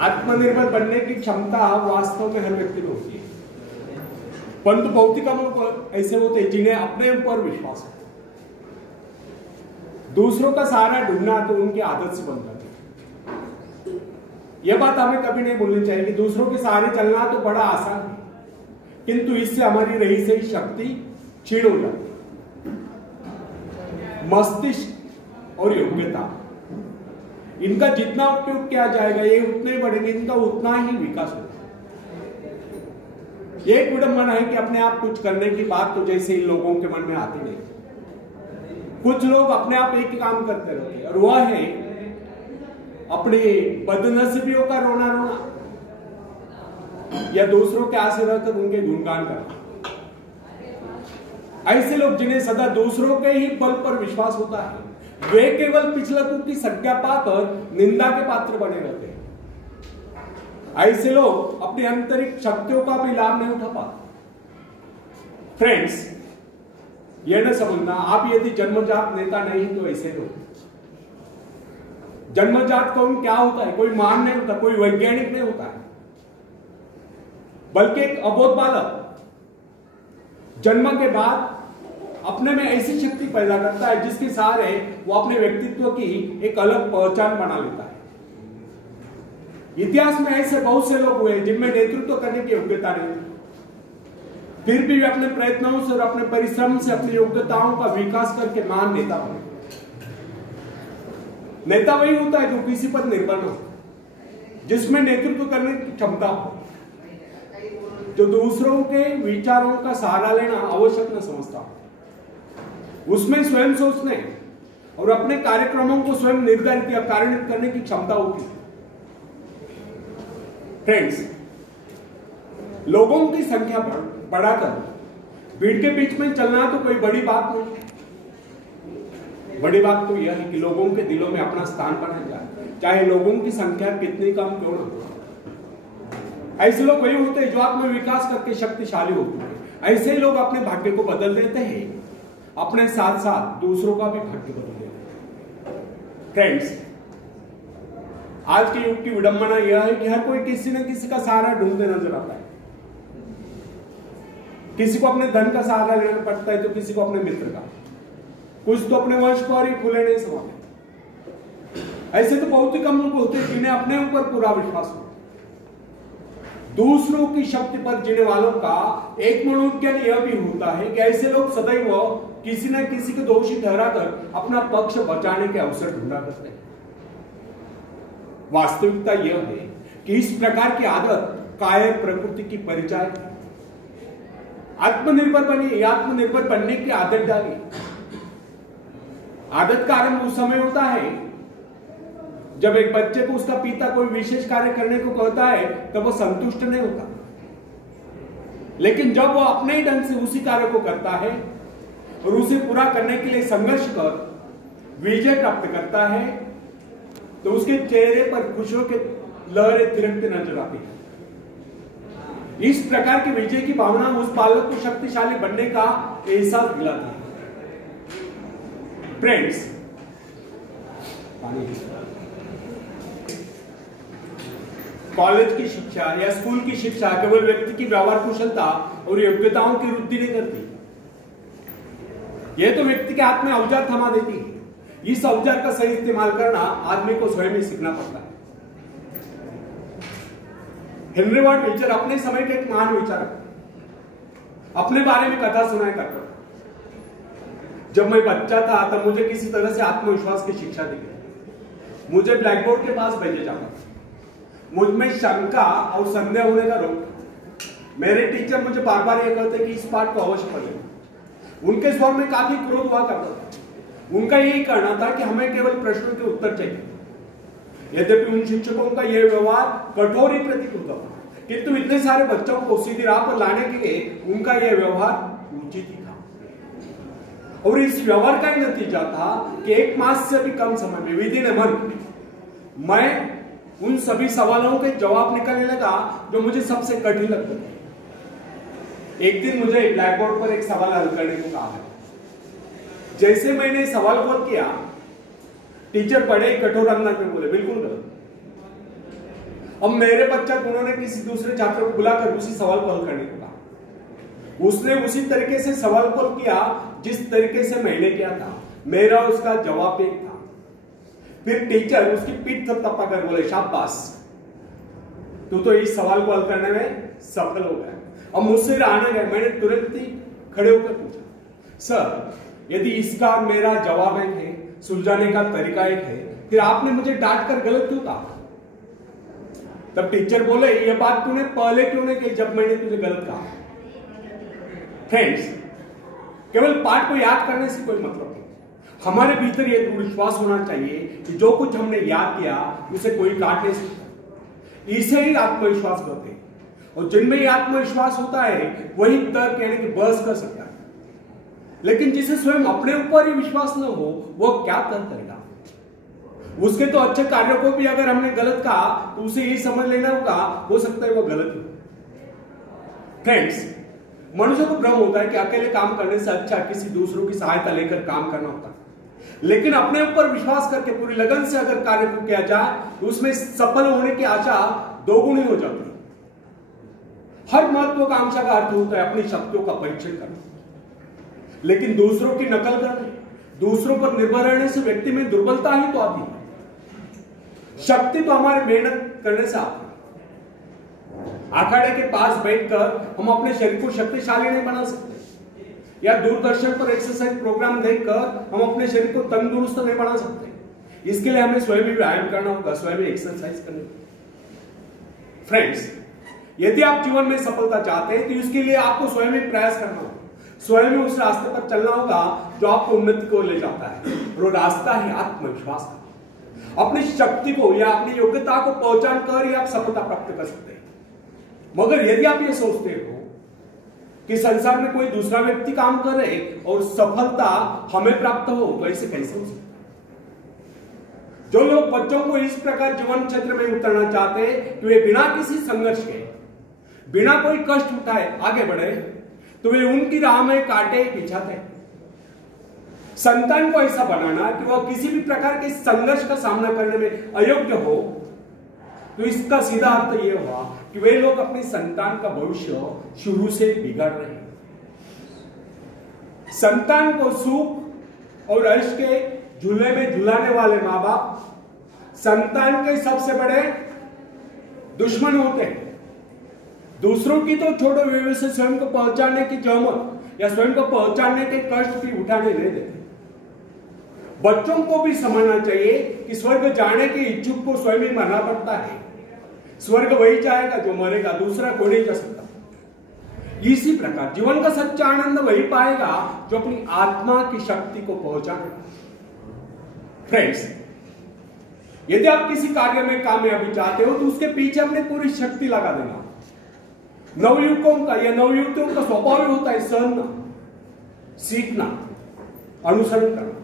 आत्मनिर्भर बनने की क्षमता वास्तव में हर व्यक्ति में होती है, परंतु भौतिक ऐसे होते हैं जिन्हें अपने ऊपर विश्वास है। दूसरों का सहारा ढूंढना तो उनकी आदत से बन जाती है। यह बात हमें कभी नहीं भूलनी चाहिए कि दूसरों के सहारे चलना तो बड़ा आसान है, किंतु इससे हमारी रही सही शक्ति क्षीण हो जाती है। मस्तिष्क और योग्यता, इनका जितना उपयोग किया जाएगा ये उतने बढ़ेंगे, इनका उतना ही विकास होगा। एक विडंबना है कि अपने आप कुछ करने की बात तो जैसे इन लोगों के मन में आती नहीं। कुछ लोग अपने आप एक ही काम करते रहते हैं, और वह है अपनी बदनसीबियों का रोना रोना या दूसरों के आगे रहकर उनके गुणगान करना। ऐसे लोग जिन्हें सदा दूसरों के ही बल पर विश्वास होता है, वे केवल पिछलकों की संज्ञा पाकर निंदा के पात्र बने रहते हैं। ऐसे लोग अपनी आंतरिक शक्तियों का भी लाभ नहीं उठा पाते। फ्रेंड्स, यह न समझना आप यदि जन्मजात नेता नहीं तो ऐसे लोग। जन्मजात कौन क्या होता है? कोई महान नहीं होता, कोई वैज्ञानिक नहीं होता है, बल्कि एक अबोध बालक जन्म के बाद अपने में ऐसी शक्ति पैदा करता है जिसके सहारे वो अपने व्यक्तित्व की एक अलग पहचान बना लेता है। इतिहास में ऐसे बहुत से लोग हुए जिनमें नेतृत्व करने की योग्यता नहीं थी, फिर भी वे अपने प्रयत्नों से और अपने परिश्रम से अपनी योग्यताओं का विकास करके महान नेता बने। नेता वही होता है जो किसी पर निर्भर न हो, जिसमें नेतृत्व करने की क्षमता हो, जो दूसरों के विचारों का सहारा लेना आवश्यक न समझता हो, उसमें स्वयं सोचने और अपने कार्यक्रमों को स्वयं निर्धारित या कार्यान्वित करने की क्षमता होती है। फ्रेंड्स, लोगों की संख्या बढ़ाकर भीड़ के बीच में चलना तो कोई बड़ी बात नहीं है। बड़ी बात तो यह है कि लोगों के दिलों में अपना स्थान बनाया जाए, चाहे लोगों की संख्या कितनी कम क्यों न हो। ऐसे लोग वही होते हैं जो आत्म विकास करके शक्तिशाली होते हैं। ऐसे ही लोग अपने भाग्य को बदल देते हैं, अपने साथ साथ दूसरों का भी भाग्य बदल देते हैं। फ्रेंड्स, आज के युग की विडंबना यह है कि हर कोई किसी न किसी का सहारा ढूंढते नजर आता है। किसी को अपने धन का सहारा लेना पड़ता है तो किसी को अपने मित्र का, कुछ तो अपने वंश को और खुले नहीं समाते। ऐसे तो बहुत ही कम लोग होते हैं जिन्हें अपने ऊपर पूरा विश्वास हो। दूसरों की शक्ति पर जीने वालों का एक मनोविज्ञान यह भी होता है कि ऐसे लोग सदैव किसी न किसी को दोषी ठहराकर अपना पक्ष बचाने के अवसर ढूंढा करते हैं। वास्तविकता यह है कि इस प्रकार की आदत कायर प्रकृति की परिचायक है। आत्मनिर्भर बनने की आदत डाली। आदत का आरंभ उस समय होता है जब एक बच्चे को उसका पिता कोई विशेष कार्य करने को कहता है तब वो संतुष्ट नहीं होता, लेकिन जब वो अपने ही ढंग से उसी कार्य को करता है और उसे पूरा करने के लिए संघर्ष कर विजय प्राप्त करता है तो उसके चेहरे पर खुशियों के लहरें थिरकते नजर आती है। इस प्रकार की विजय की भावना उस बालक को शक्तिशाली बनने का एहसास दिलाती है। फ्रेंड्स, कॉलेज की शिक्षा या स्कूल की शिक्षा केवल व्यक्ति की व्यवहार कुशलता और योग्यताओं की वृद्धि नहीं करती, यह तो व्यक्ति के हाथ में औजार थमा देती है। इस औजार का सही इस्तेमाल करना आदमी को स्वयं ही सीखना पड़ता है। हेनरी वार्ड बीचर अपने समय के एक महान विचारक, अपने बारे में कथा सुनाया करता था। जब मैं बच्चा था तब मुझे किसी तरह से आत्मविश्वास की शिक्षा दी गई। मुझे ब्लैक बोर्ड के पास भेजा जाता था। मुझ में शंका और संदेह होने का रोग। मेरे टीचर मुझे बार बार यह कहते कि इस पाठ को अवश्य पढ़ें। उनके स्वर में काफी क्रोध हुआ करता था। उनका यही कहना था कि हमें केवल प्रश्नों के उत्तर चाहिए। यद्यपि उन शिक्षकों का यह व्यवहार कठोर ही प्रतीत होता था, किंतु इतने सारे बच्चों को सीधी राह पर लाने के लिए उनका यह व्यवहार उचित ही था। और इस व्यवहार का नतीजा था कि 1 मास से भी कम समय में विदिन अ मंथ मैं उन सभी सवालों के जवाब निकालने लगा जो मुझे सबसे कठिन लगते थे। एक दिन मुझे ब्लैक बोर्ड पर एक सवाल हल करने को कहा है। जैसे मैंने सवाल हल किया, टीचर बड़े कठोर अंदाज में बोले, बिल्कुल गलत। अब मेरे पश्चात उन्होंने किसी दूसरे छात्र को बुलाकर उसी सवाल को हल करने को कहा। उसने उसी तरीके से सवाल को हल किया जिस तरीके से मैंने किया था। मेरा उसका जवाब एक था। फिर टीचर उसकी पीठ थपथपाकर बोले, शाबाश, तू तो इस सवाल को हल करने में सफल हो गया। अब मुझसे रहने गए। मैंने तुरंत ही खड़े होकर पूछा, सर, यदि इसका मेरा जवाब एक है, सुलझाने का तरीका एक है, फिर आपने मुझे डांट कर गलत क्यों कहा? तब टीचर बोले, ये बात तूने पहले क्यों नहीं कही जब मैंने तुझे गलत कहा? फ्रेंड्स, केवल पाठ को याद करने से कोई मतलब नहीं। हमारे भीतर यह दृढ़ विश्वास होना चाहिए कि जो कुछ हमने याद किया उसे कोई काट नहीं सकता। इसे ही आत्मविश्वास कहते हैं। और जिनमें ही आत्मविश्वास होता है वही तर्क यानी कि बहस कर सकता है। लेकिन जिसे स्वयं अपने ऊपर ही विश्वास न हो वो क्या तर्क करेगा? उसके तो अच्छे कार्यों को भी अगर हमने गलत कहा तो उसे यही समझ लेना होगा, हो सकता है वो गलत हो। फ्रेंड्स, मनुष्य को भ्रम होता है कि अकेले काम करने से अच्छा किसी दूसरों की सहायता लेकर काम करना होता है। लेकिन अपने ऊपर विश्वास करके पूरी लगन से अगर कार्य को किया जाए तो उसमें सफल होने की आशा दोगुनी हो जाती है। हर महत्वाकांक्षा का अर्थ होता है अपनी शक्तियों का परीक्षण करना। लेकिन दूसरों की नकल करना, दूसरों पर निर्भर रहने से व्यक्ति में दुर्बलता ही तो आती है। शक्ति तो हमारे मेहनत करने से आती है। अखाड़े के पास बैठकर हम अपने शरीर को शक्तिशाली नहीं बना सकते, या दूरदर्शन पर एक्सरसाइज प्रोग्राम देखकर हम अपने शरीर को तंदुरुस्त नहीं बना सकते। इसके लिए हमें स्वयं ही व्यायाम करना होगा, स्वयं ही एक्सरसाइज करनी होगी। फ्रेंड्स, यदि आप जीवन में सफलता चाहते हैं तो इसके लिए आपको स्वयं ही प्रयास करना होगा, स्वयं ही उस रास्ते पर चलना होगा जो आपको उन्नति को ले जाता है। और वो रास्ता है आत्मविश्वास का। अपनी शक्ति को या अपनी योग्यता को पहचान कर ही आप सफलता प्राप्त कर सकते हैं। मगर यदि आप ये सोचते हो कि संसार में कोई दूसरा व्यक्ति काम करे और सफलता हमें प्राप्त हो, तो ऐसे कैसे हो सकता? जो लोग बच्चों को इस प्रकार जीवन क्षेत्र में उतरना चाहते हैं कि वे बिना किसी संघर्ष के, बिना कोई कष्ट उठाए आगे बढ़े, तो वे उनकी राह में कांटे बिछाते हैं। संतान को ऐसा बनाना कि वह किसी भी प्रकार के संघर्ष का सामना करने में अयोग्य हो, तो इसका सीधा अर्थ यह हुआ कि वे लोग अपनी संतान का भविष्य शुरू से बिगाड़ रहे हैं। संतान को सुख और ऐश के झूले में झुलाने वाले मां बाप संतान के सबसे बड़े दुश्मन होते हैं। दूसरों की तो छोड़ो, वे से स्वयं को पहचानने की जहमत या स्वयं को पहचानने के कष्ट भी उठाने नहीं देते। बच्चों को भी समझना चाहिए कि स्वर्ग जाने के इच्छुक को स्वयं ही मरना पड़ता है। स्वर्ग वही जाएगा जो मरेगा, दूसरा कोई नहीं जा सकता। इसी प्रकार जीवन का सच्चा आनंद वही पाएगा जो अपनी आत्मा की शक्ति को पहचानेगा। फ्रेंड्स, यदि आप किसी कार्य में कामयाबी चाहते हो तो उसके पीछे अपनी पूरी शक्ति लगा देना। नवयुवकों का या नवयुवतियों का स्वभाव होता है सहना, सीखना, अनुसरण करना।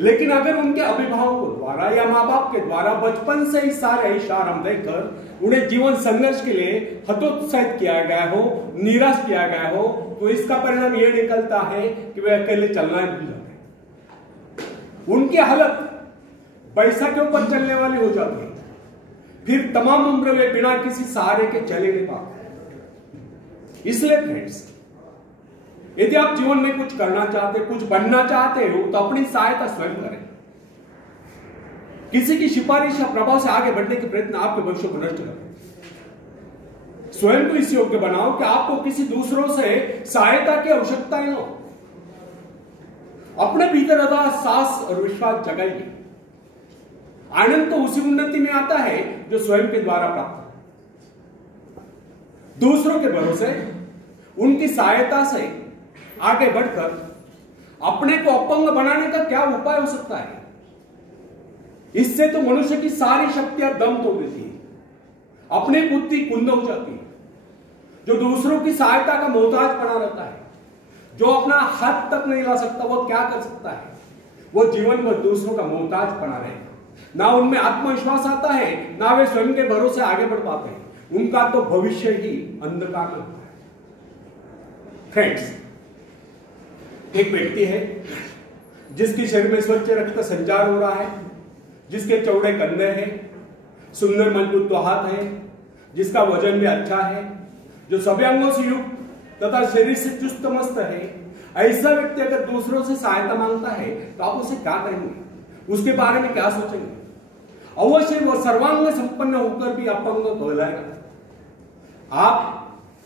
लेकिन अगर उनके अभिभावकों द्वारा या माँ बाप के द्वारा बचपन से ही सारे इशारे देकर उन्हें जीवन संघर्ष के लिए हतोत्साहित किया गया हो, निराश किया गया हो, तो इसका परिणाम यह निकलता है कि वे अकेले चलना ही भूल जाते हैं। उनकी हालत पैसा के ऊपर चलने वाली हो जाती है। फिर तमाम उम्र वे बिना किसी सहारे के चले नहीं पाते। इसलिए फ्रेंड्स, यदि आप जीवन में कुछ करना चाहते, कुछ बनना चाहते हो, तो अपनी सहायता स्वयं करें। किसी की सिफारिश या प्रभाव से आगे बढ़ने के प्रयत्न आपके भविष्य को नष्ट करें। स्वयं को इस योग्य बनाओ कि आपको किसी दूसरों से सहायता की आवश्यकता न हो। अपने भीतर अदा साहस और विश्वास जगाइए। आनंद तो उसी उन्नति में आता है जो स्वयं के द्वारा प्राप्त है। दूसरों के भरोसे, उनकी सहायता से आगे बढ़कर अपने को अपंग बनाने का क्या उपाय हो सकता है? इससे तो मनुष्य की सारी शक्तियां दम तोड़ देती है, अपनी बुद्धि कुंद हो जाती है। जो दूसरों की सहायता का मोहताज बना रहता है, जो अपना हाथ तक नहीं ला सकता, वो क्या कर सकता है? वो जीवन भर दूसरों का मोहताज बना रहेगा। ना उनमें आत्मविश्वास आता है, ना वे स्वयं के भरोसे आगे बढ़ पाते हैं। उनका तो भविष्य ही अंधकार में होता है। फ्रेंड्स, एक व्यक्ति है जिसके शरीर में स्वच्छ रक्त संचार हो रहा है, जिसके चौड़े कंधे हैं, सुंदर मजबूत तो हाथ है, जिसका वजन भी अच्छा है, जो सभी अंगों से युक्त तथा शरीर से चुस्त मस्त है, ऐसा व्यक्ति अगर दूसरों से सहायता मांगता है तो आप उसे क्या करेंगे, उसके बारे में क्या सोचेंगे? अवश्य वह सर्वांग संपन्न होकर भी अपंग कहलाएगा। आप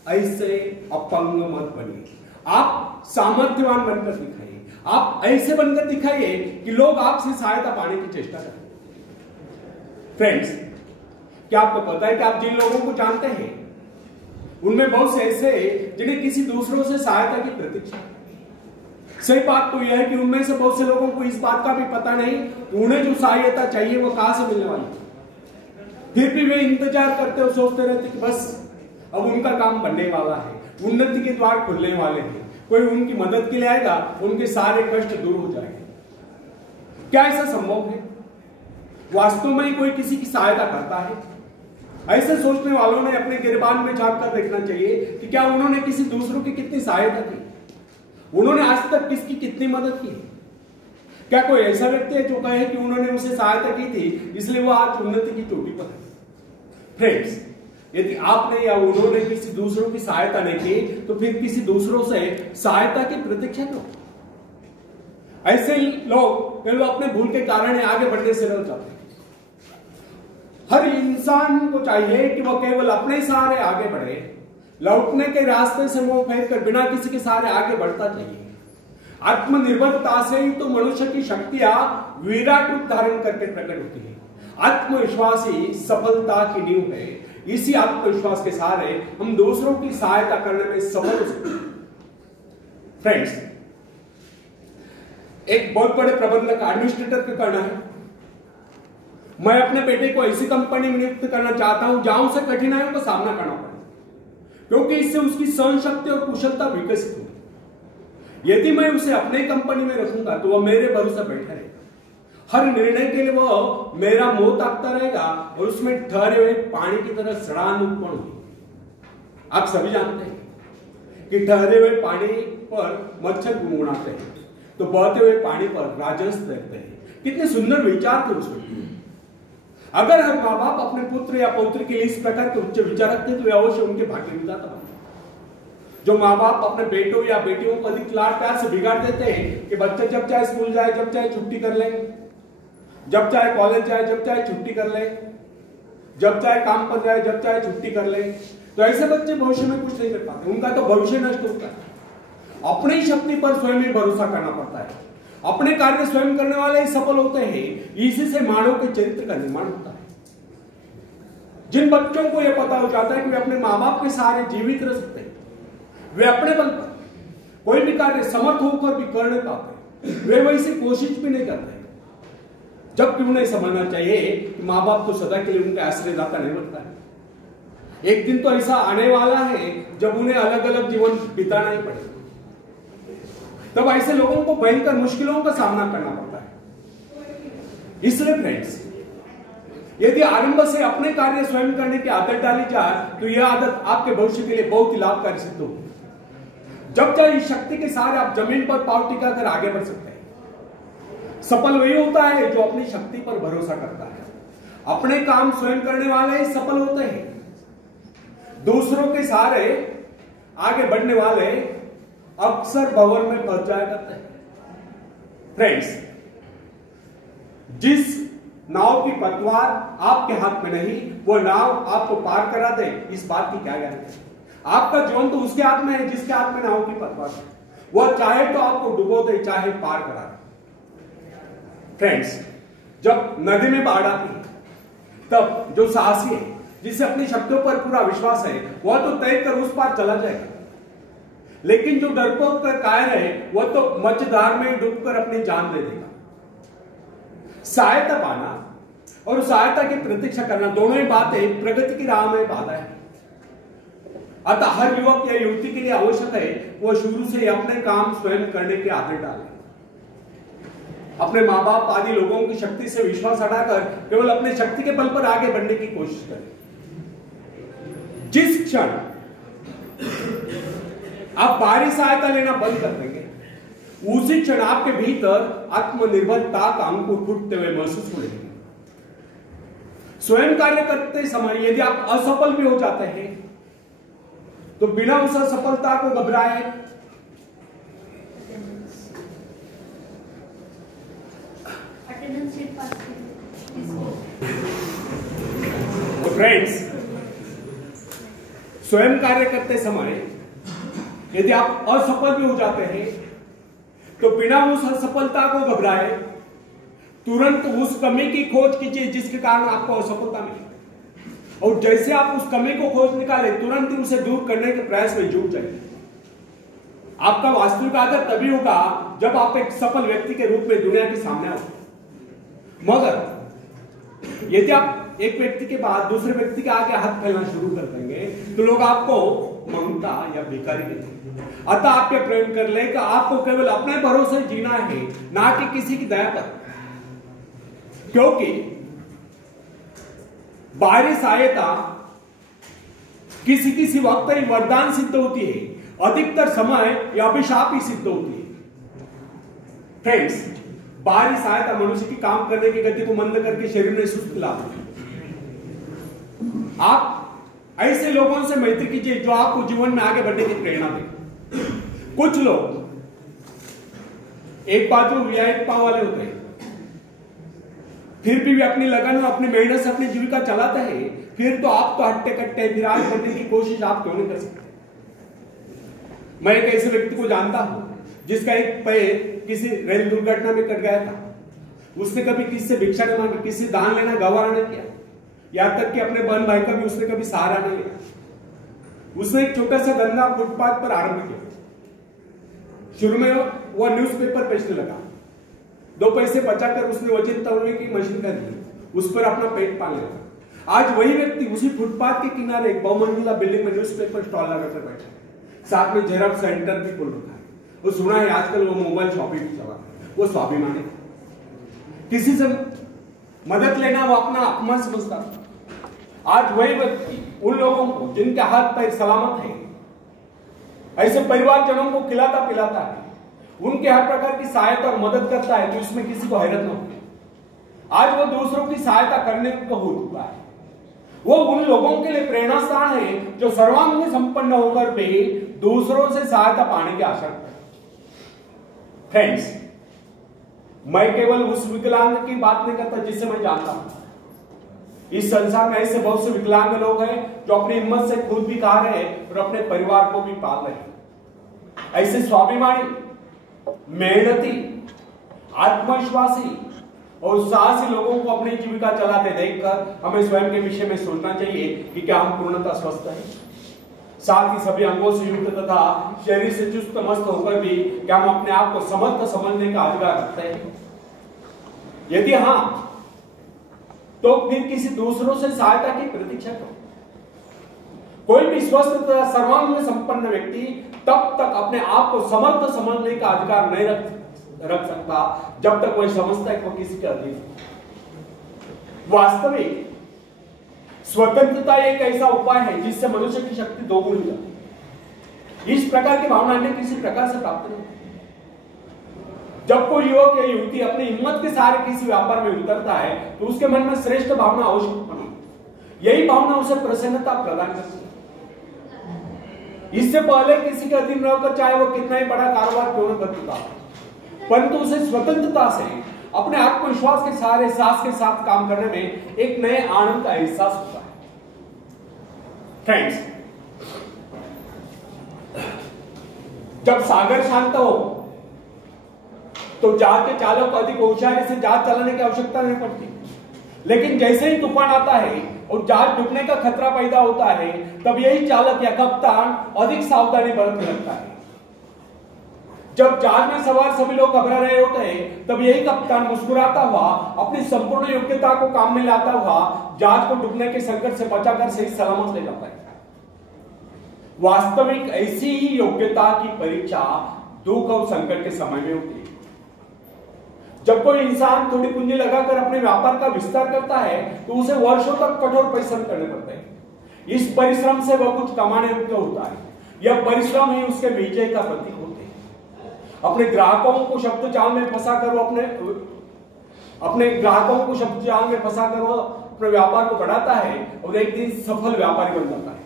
ऐसे अपंग मत बनिए, आप सामर्थ्यवान बनकर दिखाइए, आप ऐसे बनकर दिखाइए कि लोग आपसे सहायता पाने की चेष्टा करें। फ्रेंड्स, क्या आपको पता है कि आप जिन लोगों को जानते हैं उनमें बहुत से ऐसे जिन्हें किसी दूसरों से सहायता की प्रतीक्षा है। सही बात तो यह है कि उनमें से बहुत से लोगों को इस बात का भी पता नहीं कि उन्हें जो सहायता चाहिए वो कहां से मिलने वाली है। फिर भी वे इंतजार करते और सोचते रहते कि बस अब उनका काम बनने वाला है, उन्नति के द्वार खुलने वाले हैं, कोई उनकी मदद के लिए आएगा, उनके सारे कष्ट दूर हो जाएंगे। क्या ऐसा संभव है? वास्तव में कोई किसी की सहायता करता है? ऐसे सोचने वालों ने अपने गिरबान में झांक कर देखना चाहिए कि क्या उन्होंने किसी दूसरों की कितनी सहायता की, उन्होंने आज तक किसकी कितनी मदद की। क्या कोई ऐसा व्यक्ति है जो कहे कि उन्होंने उसे सहायता की थी इसलिए वो आज उन्नति की चोटी पर है? फ्रेंड्स, यदि आपने या उन्होंने किसी दूसरों की सहायता नहीं की तो फिर किसी दूसरों से सहायता की प्रतीक्षा क्यों? ऐसे लोग केवल अपने भूल के कारण आगे बढ़ने से रह जाते हैं। हर इंसान को चाहिए कि वह केवल अपने सहारे आगे बढ़े, लौटने के रास्ते से मुंह फेर कर बिना किसी के सहारे आगे बढ़ता चाहिए। आत्मनिर्भरता से ही तो मनुष्य की शक्तियां विराट रूप धारण करके प्रकट होती है। आत्मविश्वास ही सफलता की नींव है। इसी आत्मविश्वास के सहारे हम दूसरों की सहायता करने में सफल हो सकते हैं। फ्रेंड्स, एक बहुत बड़े प्रबंधक एडमिनिस्ट्रेटर का कहना है, मैं अपने बेटे को ऐसी कंपनी में नियुक्त करना चाहता हूं जहां उसे कठिनाइयों का सामना करना पड़े, क्योंकि इससे उसकी सहन शक्ति और कुशलता विकसित होगी। यदि मैं उसे अपने कंपनी में रखूंगा तो वह मेरे भरोसे बैठा रहेगा, हर निर्णय के लिए वह मेरा मुंह ताकता रहेगा और उसमें ठहरे हुए पानी की तरह सड़ान उत्पन्न होगी। आप सभी जानते हैं कि ठहरे हुए पानी पर मच्छर गुनगुनाते हैं तो बहते हुए पानी पर राजहंस तैरते हैं। कितने सुंदर विचार थे उस व्यक्ति में। अगर हर माँ बाप अपने पुत्र या पौत्र के लिए इस प्रकार के उच्च विचार रखते तो अवश्य उनके भाग्य विधाता बनते। जो माँ बाप अपने बेटों या बेटियों को अधिक लाड प्यार से बिगाड़ देते हैं कि बच्चे जब चाहे स्कूल जाए, जब चाहे छुट्टी कर ले, जब चाहे कॉलेज जाए, जब चाहे छुट्टी कर ले, जब चाहे काम पर जाए, जब चाहे छुट्टी कर ले, तो ऐसे बच्चे भविष्य में कुछ नहीं कर पाते, उनका तो भविष्य नष्ट होता है। अपनी शक्ति पर स्वयं ही भरोसा करना पड़ता है। अपने कार्य स्वयं करने वाले ही सफल होते हैं। इसी से मानव के चरित्र का निर्माण होता है। जिन बच्चों को यह पता हो जाता है कि वे अपने माँ बाप के सहारे जीवित रह सकते हैं, वे अपने बल पर कोई भी कार्य समर्थ होकर भी कर नहीं पाते, वे वैसे कोशिश भी नहीं करते, जबकि उन्हें समझना चाहिए कि माँ बाप तो सदा के लिए उनके आश्रयदाता नहीं बनता है। एक दिन तो ऐसा आने वाला है जब उन्हें अलग अलग जीवन बिताना ही पड़ेगा। तब ऐसे लोगों को भयंकर मुश्किलों का सामना करना पड़ता है। इसलिए फ्रेंड्स, यदि आरंभ से अपने कार्य स्वयं करने की आदत डाली जाए तो यह आदत आपके भविष्य के लिए बहुत ही लाभकारी सिद्ध होगी। जब चाहे इस शक्ति के सहारे आप जमीन पर पांव टिका कर आगे बढ़ सकते हैं। सफल वही होता है जो अपनी शक्ति पर भरोसा करता है। अपने काम स्वयं करने वाले ही सफल होते हैं। दूसरों के सहारे आगे बढ़ने वाले अक्सर भंवर में फंस जाया करते हैं। फ्रेंड्स, जिस नाव की पतवार आपके हाथ में नहीं, वो नाव आपको पार करा दे, इस बात की क्या गारंटी? आपका जीवन तो उसके हाथ में है जिसके हाथ में नाव की पतवार है। वह चाहे तो आपको डुबो दे, चाहे पार करा दे। फ्रेंड्स, जब नदी में बाढ़ आती है तब जो साहसी है, जिसे अपनी शक्तियों पर पूरा विश्वास है, वह तो तैरकर उस पार चला जाएगा। लेकिन जो डरपोक कर कायर है, वह तो मझधार में डूबकर अपनी जान दे देगा। सहायता पाना और सहायता की प्रतीक्षा करना, दोनों ही बातें प्रगति की राह में बाधा है। अतः हर युवक या युवती के लिए आवश्यक है वो शुरू से ही अपने काम स्वयं करने की आदत डाले। अपने माँ बाप आदि लोगों की शक्ति से विश्वास हटाकर केवल अपने शक्ति के बल पर आगे बढ़ने की कोशिश करें। जिस क्षण आप बाहरी सहायता लेना बंद कर देंगे, उसी क्षण आपके भीतर आत्मनिर्भरता का अंकुर फूटते हुए महसूस हो लेंगे। स्वयं कार्य करते समय यदि आप असफल भी हो जाते हैं तो बिना उस असफलता को घबराए तो फ्रेंड्स, स्वयं कार्य करते समय यदि आप असफल भी हो जाते हैं तो बिना उस असफलता को घबराए तुरंत उस कमी की खोज कीजिए जिसके कारण आपको असफलता मिली, और जैसे आप उस कमी को खोज निकाले तुरंत ही उसे दूर करने के प्रयास में जुट जाइए। आपका वास्तविक आदर तभी होगा जब आप एक सफल व्यक्ति के रूप में दुनिया के सामने आओ। मगर यदि आप एक व्यक्ति के बाद दूसरे व्यक्ति के आगे हाथ फैलाना शुरू कर देंगे तो लोग आपको मंगता या भिखारी देंगे। अतः आप ये प्रेम कर ले कि आपको केवल अपने भरोसे जीना है, ना कि किसी की दया पर, क्योंकि बाहरी सहायता किसी किसी वक्त ही वरदान सिद्ध होती है, अधिकतर समय यह अभिशाप ही सिद्ध होती है। फ्रेंड्स, बाहरी सहायता मनुष्य की काम करने की गति को मंद करके शरीर में सुस्ती लाती है। आप ऐसे लोगों से मैत्री कीजिए जो आपको जीवन में आगे बढ़ने की प्रेरणा दे। कुछ लोग एक बाजू रियायत पाव वाले होते हैं, फिर भी वे अपनी लगन और अपनी मेहनत से अपनी जीविका चलाते हैं, फिर तो आप तो हट्टे कट्टे फिर आगे बढ़ने की कोशिश आप क्यों नहीं कर सकते। मैं एक ऐसे व्यक्ति को जानता हूं जिसका एक पैर किसी रेल दुर्घटना में कट गया था। उसने कभी किसी से भिक्षा नहीं मांगी, किसी दान लेना गवारा नहीं किया, यहां तक कि अपने बहन भाई का भी उसने कभी सहारा नहीं लिया। उसने एक छोटा सा धंधा फुटपाथ पर आरंभ किया। शुरू में वह न्यूज़पेपर बेचने लगा। 2 पैसे बचाकर उसने वजन तौलने की मशीन खरीदी, उस पर अपना पेट पालने लगा। आज वही व्यक्ति उसी फुटपाथ के किनारे एक बहुमंजिला बिल्डिंग में न्यूज़पेपर स्टॉल लगाकर बैठा, साथ में जेरॉक्स सेंटर भी खोल रखा है। वो सुना है आजकल वो मोबाइल शॉपिंग भी चला, वो स्वाभिमानी। किसी से मदद लेना वो अपना अपमान समझता। आज वही व्यक्ति उन लोगों को जिनके हाथ पैर सलामत है, ऐसे परिवारजनों को खिलाता पिलाता है, उनके हर प्रकार की सहायता और मदद करता है तो इसमें किसी को हैरत न हो। आज वो दूसरों की सहायता करने को हो चुका है। वो उन लोगों के लिए प्रेरणा स्थान है जो सर्वांग संपन्न होकर भी दूसरों से सहायता पाने की आशा करते हैं। फ्रेंड्स, मैं केवल उस विकलांग की बात नहीं करता जिससे मैं जानता हूं। इस संसार में ऐसे बहुत से विकलांग लोग हैं जो अपनी हिम्मत से खुद भी खा रहे हैं और अपने परिवार को भी पाल रहे हैं। ऐसे स्वाभिमानी, मेहनती, आत्मविश्वासी और साहसी लोगों को अपनी जीविका चलाते देखकर हमें स्वयं के विषय में सोचना चाहिए कि क्या हम पूर्णतः स्वस्थ हैं, साथ ही सभी अंगों से युक्त तथा शरीर से चुस्त मस्त होकर भी क्या हम अपने आप को समर्थ समझने का अधिकार रखते हैं। यदि हां, तो फिर किसी दूसरों से सहायता की प्रतीक्षा करो। कोई भी स्वस्थ तथा सर्वांग संपन्न व्यक्ति तब तक अपने आप को समर्थ समझने का अधिकार नहीं रख सकता जब तक वह समझता है कि वह किसी के अधीन है। वास्तविक स्वतंत्रता एक ऐसा उपाय है जिससे मनुष्य की शक्ति दोगुनी हो जाती है। इस प्रकार की भावना अन्य किसी प्रकार से प्राप्त नहीं। जब कोई युवक या युवती अपनी हिम्मत के सहारे किसी व्यापार में उतरता है तो उसके मन में श्रेष्ठ भावना अवश्य बनी। यही भावना उसे प्रसन्नता प्रदान करती है। इससे पहले किसी के अधीन रहकर चाहे वो कितना ही बड़ा कारोबार क्यों न कर चुका, परंतु उसे स्वतंत्रता से अपने आत्मविश्वास के सहारे साहस के साथ काम करने में एक नए आनंद का एहसास होता है। फ्रेंड्स, जब सागर शांत हो तो जहाज के चालक को अधिक होशियारी से जहाज चलाने की आवश्यकता नहीं पड़ती, लेकिन जैसे ही तूफान आता है और जहाज डूबने का खतरा पैदा होता है तब यही चालक या कप्तान अधिक सावधानी बरतने लगता है। जब जहाज में सवार सभी लोग घबरा रहे होते हैं तब यही कप्तान मुस्कुराता हुआ अपनी संपूर्ण योग्यता को काम में लाता हुआ जहाज को डूबने के संकट से बचाकर सही सलामत ले जाता है। वास्तविक ऐसी ही योग्यता की परीक्षा दुख और संकट के समय में होती है। जब कोई इंसान थोड़ी पूंजी लगाकर अपने व्यापार का विस्तार करता है तो उसे वर्षों तक कठोर परिश्रम करने पड़ते हैं। इस परिश्रम से वह कुछ कमाने योग्य होता है। यह परिश्रम ही उसके विजय का प्रतीक होते हैं। अपने ग्राहकों को शब्द जाल में फंसाकर वो अपने व्यापार को बढ़ाता है और एक दिन सफल व्यापारी बन जाता है।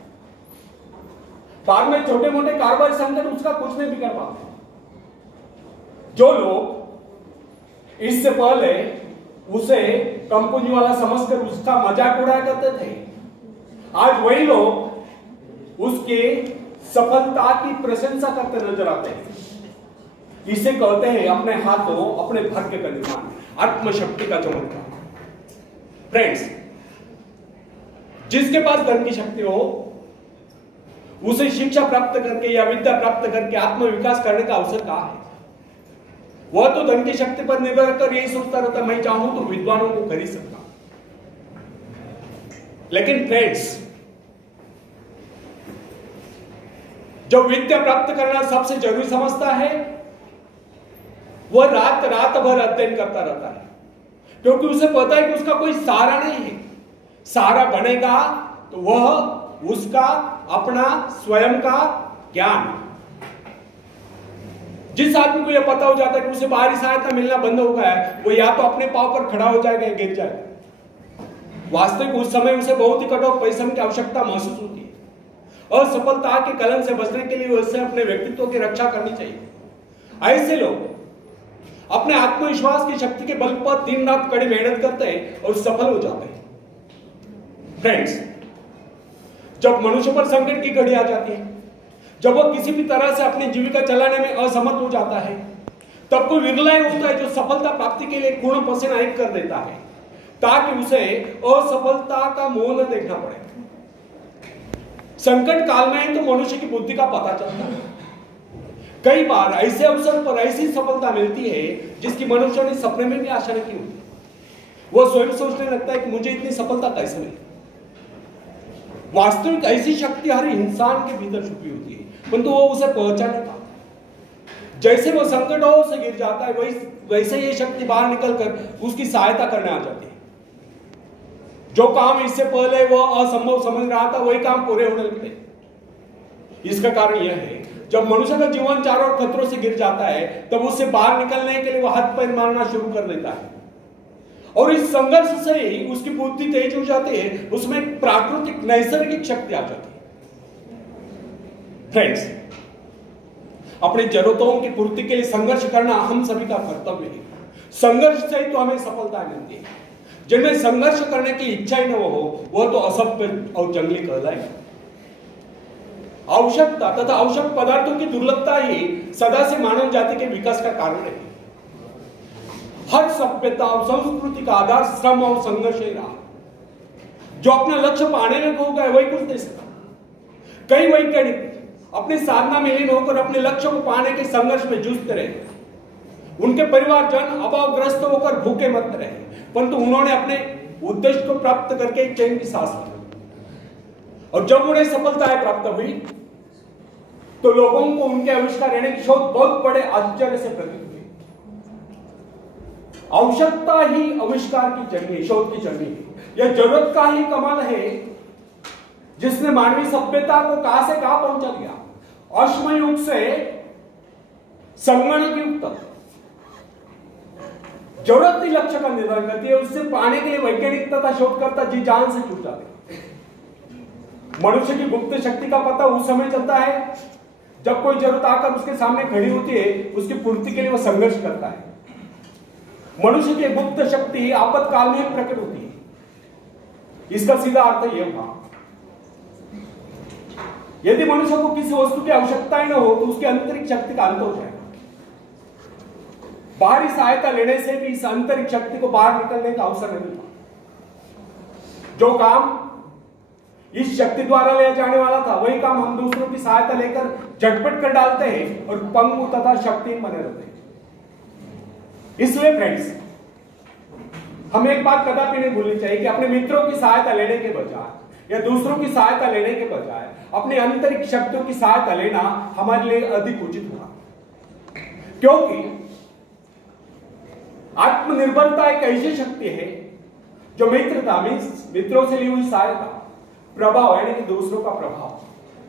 बाद में छोटे मोटे कारोबारी संगठन उसका कुछ नहीं बिगड़ पाते। जो लोग इससे पहले उसे कंपनी वाला समझकर उसका मजाक उड़ाया करते थे, आज वही लोग उसके सफलता की प्रशंसा करते नजर आते हैं। इसे कहते हैं अपने हाथों अपने भाग्य का निर्माण, आत्मशक्ति का चमत्कार। फ्रेंड्स, जिसके पास धन की शक्ति हो उसे शिक्षा प्राप्त करके या विद्या प्राप्त करके आत्मविकास करने का अवसर कहां है? वह तो धन की शक्ति पर निर्भर कर यही सोचता रहता, मैं चाहूं तो विद्वानों को खरीद सकता। लेकिन फ्रेंड्स, जो विद्या प्राप्त करना सबसे जरूरी समझता है वह रात भर अध्ययन करता रहता है, क्योंकि उसे पता है कि उसका कोई सहारा नहीं है। सहारा बनेगा तो वह उसका अपना स्वयं का ज्ञान। जिस आदमी को यह पता हो जाता है कि उसे बाहरी सहायता मिलना बंद हो गया है, वो या तो अपने पांव पर खड़ा हो जाएगा या गिर जाएगा। वास्तविक उस समय उसे बहुत ही कठोर परिश्रम की आवश्यकता महसूस होती है और सफलता के कलंक से बचने के लिए उसे अपने व्यक्तित्व की रक्षा करनी चाहिए। ऐसे लोग अपने आत्मविश्वास की शक्ति के बल पर दिन रात कड़ी मेहनत करते हैं और सफल हो जाते हैं। फ्रेंड्स, जब मनुष्य पर संकट की घड़ी आ जाती है, जब वह किसी भी तरह से अपनी जीविका चलाने में असमर्थ हो जाता है, तब कोई विरला होता है जो सफलता प्राप्ति के लिए खून पसीना एक कर देता है ताकि उसे असफलता का मुंह न देखना पड़े। संकट काल में ही तो मनुष्य की बुद्धि का पता चलता है। कई बार ऐसे अवसर पर ऐसी सफलता मिलती है जिसकी मनुष्य ने सपने में भी आशा नहीं की होती। वह स्वयं सोचने लगता है कि मुझे इतनी सफलता कैसे मिली। वास्तविक ऐसी शक्ति हर इंसान के भीतर छुपी होती है, परंतु वो उसे पहचान नहीं पाता। जैसे वो संकटों से गिर जाता है वैसे ये शक्ति बाहर निकलकर उसकी सहायता करने आ जाती है। जो काम इससे पहले वो असंभव समझ रहा था वही काम पूरे होने लगते। इसका कारण यह है, जब मनुष्य का जीवन चारों ओर खतरों से गिर जाता है तब उससे बाहर निकलने के लिए वह हाथ पैर मारना शुरू कर देता है और इस संघर्ष से ही उसकी बुद्धि तेज हो जाती है, उसमें प्राकृतिक नैसर्गिक शक्ति आ जाती है। फ्रेंड्स, अपनी जरूरतों की पूर्ति के लिए संघर्ष करना हम सभी का कर्तव्य है। संघर्ष से ही तो हमें सफलता मिलती है। जिनमें संघर्ष करने की इच्छा ही न हो वह तो असभ्य और जंगली कहलाएगा। आवश्यकता तथा आवश्यक पदार्थों की दुर्लभता ही सदा से मानव जाति के विकास का कारण है। हर सभ्यता और संस्कृति का आधार श्रम और संघर्ष ही रहा। जो अपना लक्ष्य पाने में खो गए वही कुछ नहीं सका। कई वैज्ञानिक अपने साधना में लीन होकर अपने लक्ष्य को पाने के संघर्ष में जूझते रहे। उनके परिवारजन अभावग्रस्त होकर भूखे मरते रहे, परंतु उन्होंने अपने उद्देश्य को प्राप्त करके एक चैन की सांस ली। और जब उन्हें सफलताएं प्राप्त हुई तो लोगों को उनके आविष्कार यानी कि शोध बहुत बड़े आश्चर्य से प्रतीत हुए। आवश्यकता ही आविष्कार की जननी, शोध की जननी है। यह जरूरत का ही कमाल है जिसने मानवीय सभ्यता को कहां से कहां पहुंचा दिया। अश्म युग से संगणक युग तक जरूरत ही लक्ष्य का निर्धारण करती है। उससे पाने के लिए वैज्ञानिक तथा शोधकर्ता जी जान से छूट जाते। मनुष्य की गुप्त शक्ति का पता उस समय चलता है जब कोई जरूरत आकर उसके सामने खड़ी होती है, उसकी पूर्ति के लिए वह संघर्ष करता है। मनुष्य की गुप्त शक्ति आपातकाल में प्रकट होती है। इसका सीधा अर्थ यह था, यदि मनुष्य को किसी वस्तु की आवश्यकता ही न हो तो उसकी आंतरिक शक्ति का अंत हो जाएगा। बाहरी सहायता लेने से भी इस आंतरिक शक्ति को बाहर निकलने का अवसर नहीं था। जो काम इस शक्ति द्वारा ले जाने वाला था वही काम हम दूसरों की सहायता लेकर झटपट कर डालते हैं और पंगु तथा शक्तिहीन बने रहते हैं। इसलिए फ्रेंड्स, हमें एक बात कदापि नहीं भूलनी चाहिए कि अपने मित्रों की सहायता लेने के बजाय या दूसरों की सहायता लेने के बजाय अपने आंतरिक शक्तियों की सहायता लेना हमारे लिए अधिक उचित होगा। क्योंकि आत्मनिर्भरता एक ऐसी शक्ति है जो मित्रता मीन्स मित्रों से ली हुई सहायता, प्रभाव यानी कि दूसरों का प्रभाव,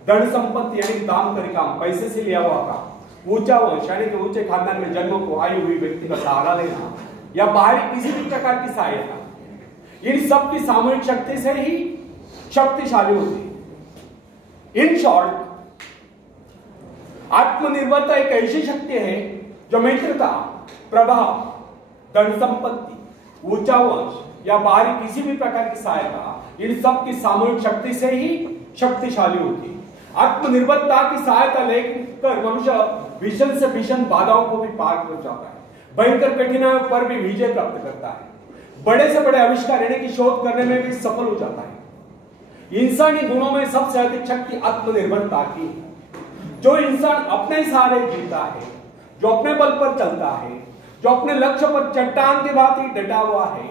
धन संपत्ति यानी कि दाम करी काम, पैसे से लिया हुआ काम, ऊंचा वंश यानी कि ऊंचे खानदान में जन्म को आई हुई व्यक्ति का सहारा लेना या बाहरी किसी भी प्रकार की सहायता, इन सब की सामूहिक शक्ति से ही शक्तिशाली होती है। इन शॉर्ट, आत्मनिर्भरता एक ऐसी शक्ति है जो मित्रता, प्रभाव, धन संपत्ति, ऊंचा वंश या बाहरी किसी भी प्रकार की सहायता, इन सब की सामूहिक शक्ति से ही शक्तिशाली होती है। आत्मनिर्भरता की सहायता लेकर मनुष्य भीषण से भीषण बाधाओं को भी पार कर जाता है, भयंकर कठिनाइयों पर भी विजय प्राप्त करता है, बड़े से बड़े आविष्कार की शोध करने में भी सफल हो जाता है। इंसानी गुणों में सबसे अधिक शक्ति आत्मनिर्भरता की है। जो इंसान अपने सहारे जीता है, जो अपने बल पर चलता है, जो अपने लक्ष्य पर चट्टान के भांति डटा हुआ है,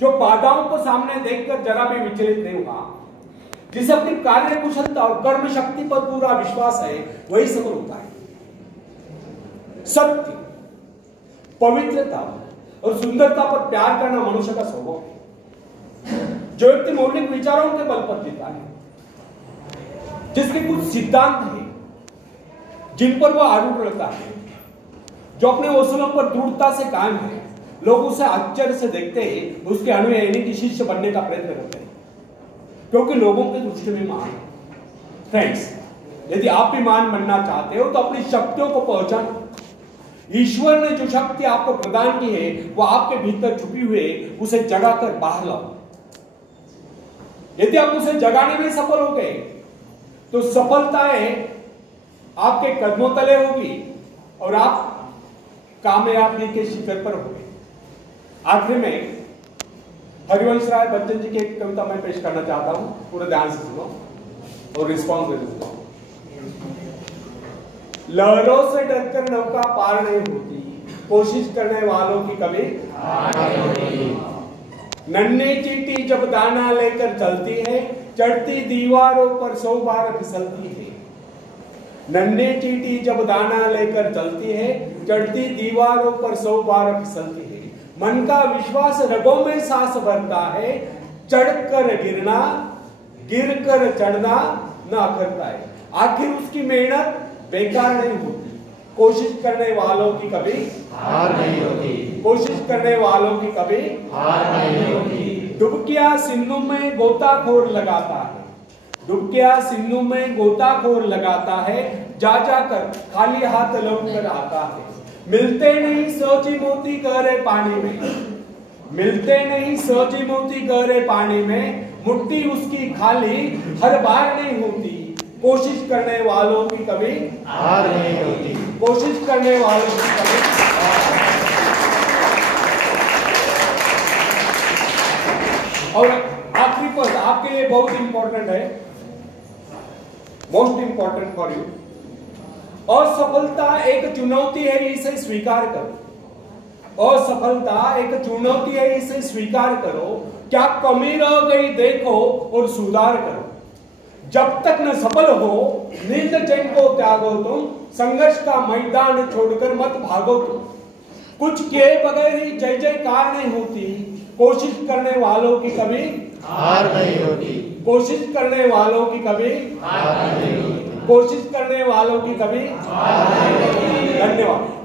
जो बाधाओं को सामने देखकर जरा भी विचलित नहीं हुआ, जिसे अपनी कार्य कुशलता और कर्म शक्ति पर पूरा विश्वास है, वही सफल होता है। सत्य, पवित्रता और सुंदरता पर प्यार करना मनुष्य का स्वभाव है। जो व्यक्ति मौलिक विचारों के बल पर जीता है, जिसके कुछ सिद्धांत हैं जिन पर वह आरूढ़ रहता है, जो अपने वसूलों पर दृढ़ता से कायम है, लोग उसे आश्चर्य से देखते हैं, उसके अनुयायी की शिष्य बनने का प्रयत्न करते हैं, क्योंकि लोगों की दृष्टि में महान है। फ्रेंड्स, यदि आप भी महान बनना चाहते हो तो अपनी शक्तियों को पहचानो। ईश्वर ने जो शक्ति आपको प्रदान की है वो आपके भीतर छुपी हुई है, उसे जगाकर बाहर लाओ। यदि आप उसे जगाने में सफल हो गए तो सफलताएं आपके कदमों तले होगी और आप कामयाबी के शिखर पर होंगे। आखिर में हरिवंश राय बच्चन जी की एक कविता मैं पेश करना चाहता हूं, पूरे ध्यान से सुनो और रिस्पॉन्स दे दो। लहरों से डरकर नौका पार नहीं होती, कोशिश करने वालों की कभी हार नहीं होती। नन्ही चींटी जब दाना लेकर चलती है, चढ़ती दीवारों पर 100 बार फिसलती है। नन्ही चींटी जब दाना लेकर चलती है, चढ़ती दीवारों पर 100 बार फिसलती है। मन का विश्वास रगों में सांस भरता है, चढ़कर गिरना, गिरकर चढ़ना न अखरता है। आखिर उसकी मेहनत बेकार नहीं होती, कोशिश करने वालों की कभी हार नहीं होती। कोशिश करने वालों की कभी हार नहीं होती। डुबकिया सिन्नू में गोताखोर लगाता है, डुबकिया सिन्नू में गोताखोर लगाता है, जा जाकर खाली हाथ लौट कर आता है। मिलते नहीं सोची मोती गहरे पानी में, मिलते नहीं सोची मोती गहरे पानी में, मुट्ठी उसकी खाली हर बार नहीं होती। कोशिश करने वालों की कभी हार नहीं होती। कोशिश करने वालों की कभी और आखिरी पद आपके लिए बहुत इंपॉर्टेंट है, मोस्ट इंपॉर्टेंट फॉर यू। असफलता एक चुनौती है, इसे स्वीकार करो। असफलता एक चुनौती है, इसे स्वीकार करो। क्या कमी रह गई देखो और सुधार करो। जब तक न सफल हो नींद चैन को त्यागो तुम, संघर्ष का मैदान छोड़कर मत भागो तुम। कुछ किए बगैर ही जय जयकार नहीं होती, कोशिश करने वालों की कभी हार नहीं होती। कोशिश करने वालों की कभी हार नहीं होती। कोशिश करने वालों की कभी हार नहीं होती। धन्यवाद।